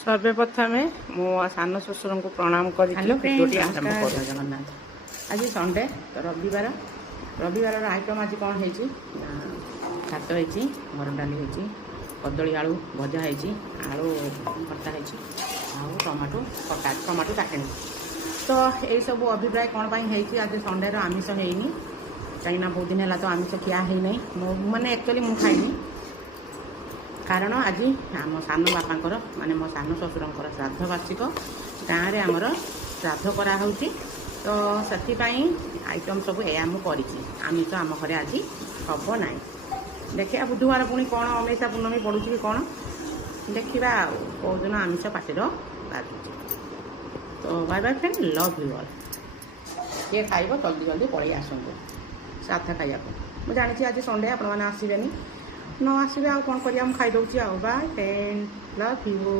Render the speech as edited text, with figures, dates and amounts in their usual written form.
सर्वप्रथमे मो सान शशुर को प्रणाम कर जगन्नाथ आज संडे तो रविवार रविवार आइटम आज कौन है भात हो मर डाली हो कदली आलू भजा है आलू भर्ता है टमाटो कटा टमाटो काटे तो यही सब अभिप्राय कौन है आज संडे आमिष है कहीं बहुत दिन है तो आमिष खिया है नहीं मैंने एक्चुअली मुझे खाइनी कारण आज आम सान बापांकर माने मो सान शशुरंकर श्राद्ध वार्षिक गाँव में आमर श्राद्ध कराऊ तो से आइटम सब या मुझे आमिष आम घर आज हम ना देखिए बुधवार पुणी कौन अमेषा पूर्णमी पड़ू कि कौन देखा कौ दिन आमिष पाटिर बाजू तो bye bye friend love you all ये खाइब जल्दी जल्दी पलि आसतु श्राद्ध खाया मुझे जानी आज संडे आपण मैंने आसबे न आसबे आ कौन कर खाईदे बाय फ्रेंड लव यू।